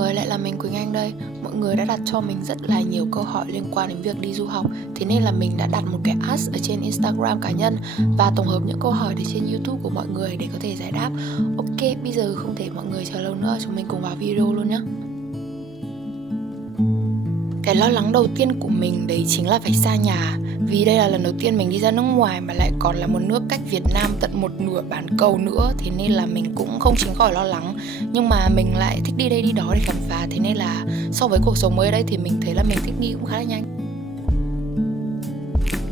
người, lại là mình Quỳnh Anh đây. Mọi người đã đặt cho mình rất là nhiều câu hỏi liên quan đến việc đi du học. Thế nên là mình đã đặt một cái ask ở trên Instagram cá nhân và tổng hợp những câu hỏi để trên YouTube của mọi người để có thể giải đáp. Ok, bây giờ không thể mọi người chờ lâu nữa, chúng mình cùng vào video luôn nhé. Cái lo lắng đầu tiên của mình đấy chính là phải xa nhà. Vì đây là lần đầu tiên mình đi ra nước ngoài mà lại còn là một nước cách Việt Nam tận một nửa bán cầu nữa. Thế nên là mình cũng không tránh khỏi lo lắng. Nhưng mà mình lại thích đi đây đi đó để khám phá. Thế nên là so với cuộc sống mới ở đây thì mình thấy là mình thích nghi cũng khá là nhanh.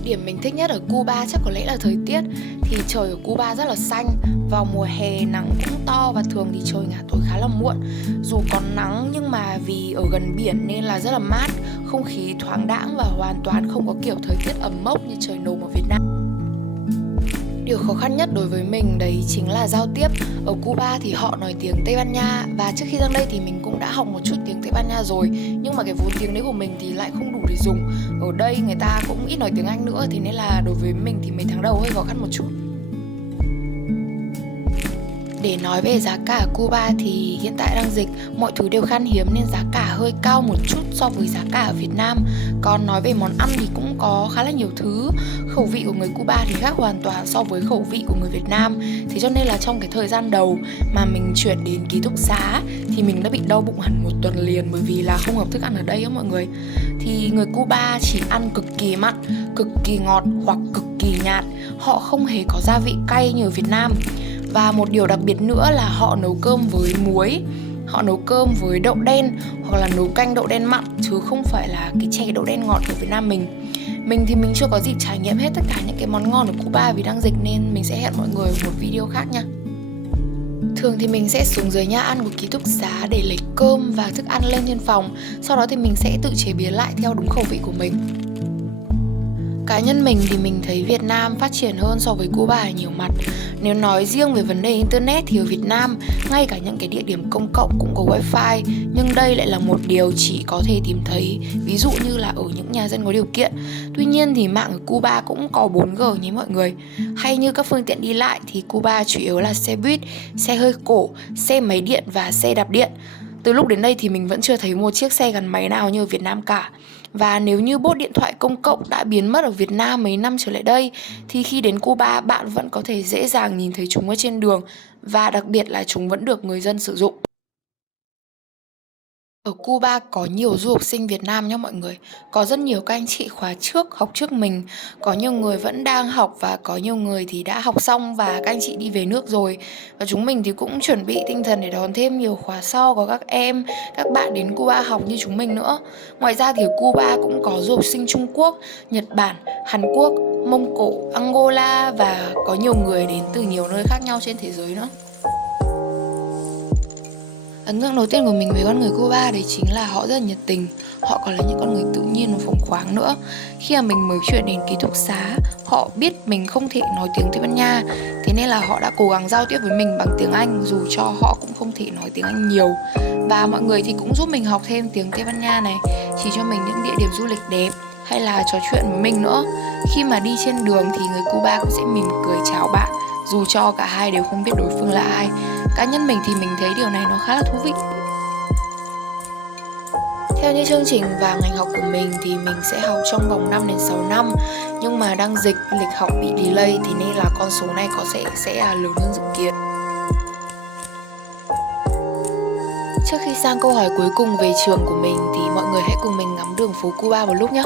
Điểm mình thích nhất ở Cuba chắc có lẽ là thời tiết. Thì trời ở Cuba rất là xanh. Vào mùa hè nắng cũng to và thường thì trời ngả tối khá là muộn. Dù có nắng nhưng mà vì ở gần biển nên là rất là mát, không khí thoáng đãng và hoàn toàn không có kiểu thời tiết ẩm mốc như trời nồm ở Việt Nam. Điều khó khăn nhất đối với mình đấy chính là giao tiếp. Ở Cuba thì họ nói tiếng Tây Ban Nha và trước khi sang đây thì mình cũng đã học một chút tiếng Tây Ban Nha rồi. Nhưng mà cái vốn tiếng đấy của mình thì lại không đủ để dùng. Ở đây người ta cũng ít nói tiếng Anh nữa, thế nên là đối với mình thì mấy tháng đầu hơi khó khăn một chút. Để nói về giá cả ở Cuba thì hiện tại đang dịch, mọi thứ đều khan hiếm nên giá cả hơi cao một chút so với giá cả ở Việt Nam. Còn nói về món ăn thì cũng có khá là nhiều thứ. Khẩu vị của người Cuba thì khác hoàn toàn so với khẩu vị của người Việt Nam. Thế cho nên là trong cái thời gian đầu mà mình chuyển đến ký túc xá thì mình đã bị đau bụng hẳn một tuần liền bởi vì là không hợp thức ăn ở đây á mọi người. Thì người Cuba chỉ ăn cực kỳ mặn, cực kỳ ngọt hoặc cực kỳ nhạt. Họ không hề có gia vị cay như ở Việt Nam. Và một điều đặc biệt nữa là họ nấu cơm với muối, họ nấu cơm với đậu đen hoặc là nấu canh đậu đen mặn chứ không phải là cái chè đậu đen ngọt của Việt Nam mình. Mình thì mình chưa có dịp trải nghiệm hết tất cả những cái món ngon ở Cuba vì đang dịch nên mình sẽ hẹn mọi người một video khác nha. Thường thì mình sẽ xuống dưới nhà ăn của ký túc xá để lấy cơm và thức ăn lên trên phòng. Sau đó thì mình sẽ tự chế biến lại theo đúng khẩu vị của mình. Cá nhân mình thì mình thấy Việt Nam phát triển hơn so với Cuba ở nhiều mặt. Nếu nói riêng về vấn đề internet thì ở Việt Nam, ngay cả những cái địa điểm công cộng cũng có wifi. Nhưng đây lại là một điều chỉ có thể tìm thấy, ví dụ như là ở những nhà dân có điều kiện. Tuy nhiên thì mạng ở Cuba cũng có 4G nhé mọi người. Hay như các phương tiện đi lại thì Cuba chủ yếu là xe buýt, xe hơi cổ, xe máy điện và xe đạp điện. Từ lúc đến đây thì mình vẫn chưa thấy một chiếc xe gắn máy nào như ở Việt Nam cả. Và nếu như bốt điện thoại công cộng đã biến mất ở Việt Nam mấy năm trở lại đây thì khi đến Cuba bạn vẫn có thể dễ dàng nhìn thấy chúng ở trên đường và đặc biệt là chúng vẫn được người dân sử dụng. Ở Cuba có nhiều du học sinh Việt Nam nhé mọi người. Có rất nhiều các anh chị khóa trước, học trước mình. Có nhiều người vẫn đang học và có nhiều người thì đã học xong và các anh chị đi về nước rồi. Và chúng mình thì cũng chuẩn bị tinh thần để đón thêm nhiều khóa sau có các em, các bạn đến Cuba học như chúng mình nữa. Ngoài ra thì ở Cuba cũng có du học sinh Trung Quốc, Nhật Bản, Hàn Quốc, Mông Cổ, Angola và có nhiều người đến từ nhiều nơi khác nhau trên thế giới nữa. Ấn tượng đầu tiên của mình về con người Cuba đấy chính là họ rất là nhiệt tình. Họ còn là những con người tự nhiên và phóng khoáng nữa. Khi mà mình mới chuyển đến ký túc xá, họ biết mình không thể nói tiếng Tây Ban Nha. Thế nên là họ đã cố gắng giao tiếp với mình bằng tiếng Anh dù cho họ cũng không thể nói tiếng Anh nhiều. Và mọi người thì cũng giúp mình học thêm tiếng Tây Ban Nha này, chỉ cho mình những địa điểm du lịch đẹp hay là trò chuyện với mình nữa. Khi mà đi trên đường thì người Cuba cũng sẽ mỉm cười chào bạn dù cho cả hai đều không biết đối phương là ai. Cá nhân mình thì mình thấy điều này nó khá là thú vị. Theo như chương trình và ngành học của mình thì mình sẽ học trong vòng 5 đến 6 năm. Nhưng mà đang dịch, lịch học bị delay thì nên là con số này có sẽ lớn hơn dự kiến. Trước khi sang câu hỏi cuối cùng về trường của mình thì mọi người hãy cùng mình ngắm đường phố Cuba một lúc nhé.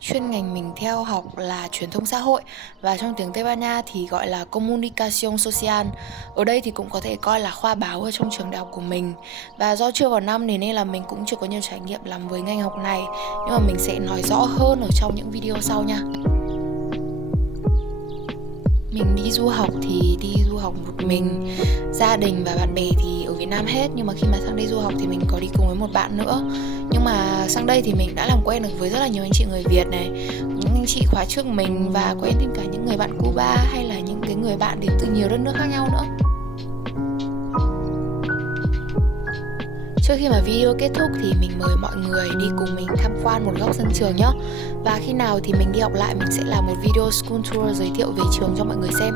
Chuyên ngành mình theo học là truyền thông xã hội và trong tiếng Tây Ban Nha thì gọi là Comunicación Social. Ở đây thì cũng có thể coi là khoa báo ở trong trường đại học của mình. Và do chưa vào năm nên là mình cũng chưa có nhiều trải nghiệm làm với ngành học này, nhưng mà mình sẽ nói rõ hơn ở trong những video sau nha. Mình đi du học thì đi du học một mình, gia đình và bạn bè thì ở Việt Nam hết. Nhưng mà khi mà sang đây du học thì mình có đi cùng với một bạn nữa. Nhưng mà sang đây thì mình đã làm quen được với rất là nhiều anh chị người Việt này, những anh chị khóa trước mình, và quen thêm cả những người bạn Cuba hay là những cái người bạn đến từ nhiều đất nước khác nhau nữa. Trước khi mà video kết thúc thì mình mời mọi người đi cùng mình tham quan một góc sân trường nhé. Và khi nào thì mình đi học lại mình sẽ làm một video school tour giới thiệu về trường cho mọi người xem.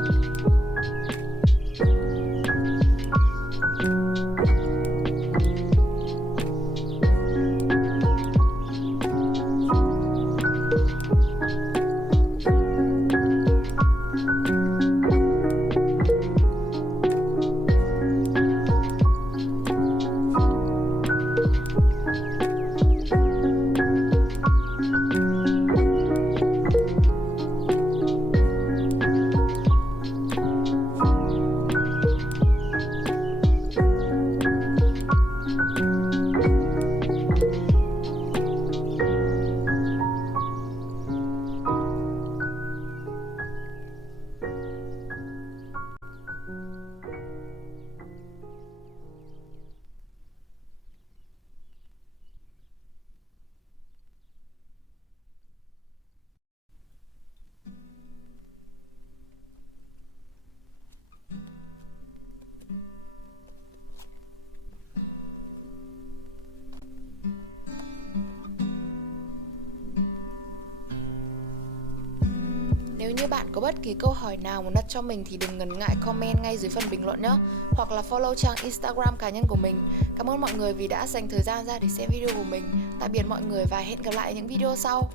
Nếu như bạn có bất kỳ câu hỏi nào muốn đặt cho mình thì đừng ngần ngại comment ngay dưới phần bình luận nhé. Hoặc là follow trang Instagram cá nhân của mình. Cảm ơn mọi người vì đã dành thời gian ra để xem video của mình. Tạm biệt mọi người và hẹn gặp lại những video sau.